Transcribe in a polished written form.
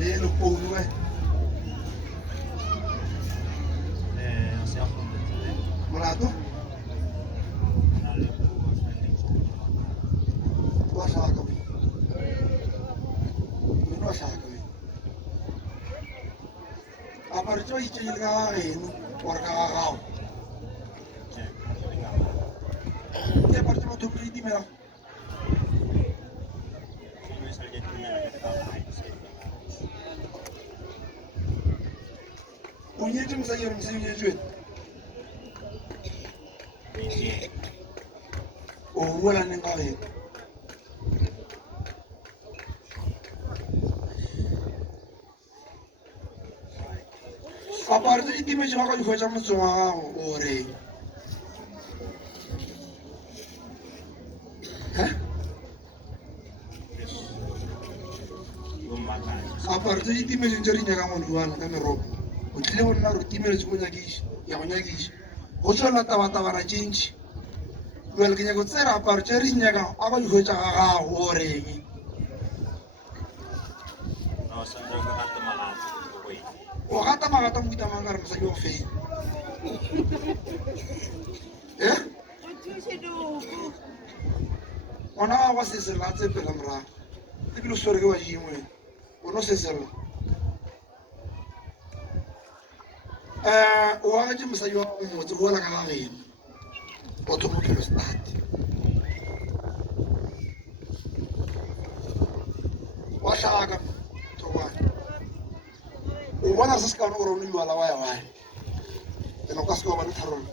le lo founu e non si affronta molato wa shaka wa shaka apare tso itse le ga eno wa ka ga ke parte mo to priti mera o nyetse mo sa yero mo se nyetswe o wala neng ga eno apare tse itimetse ga ka di hwetsa motse wa gago o reng apare tse itimetseng tse di nyakang go duana ka meropo o tlile go nna re timeletse go nyakiša ya go nyakiša go tswelela tabatabana tše ntšhi jale ke nyako tsere apare tše re di nyakang a ka di hwetsa ga gago o reng o gata magata mo itamang ka re mosadi wa go feng ngwana ga go sesela a tsepela morago ebile o swere ke wa dingwe o no sesela o agatše mosadi wa motse go wela ka ga geno o thoma phelo start wa tlhaka thobane o bona se se kaone gore o ne jwala wa ya wae ene o ka se ke wa ba le tharolo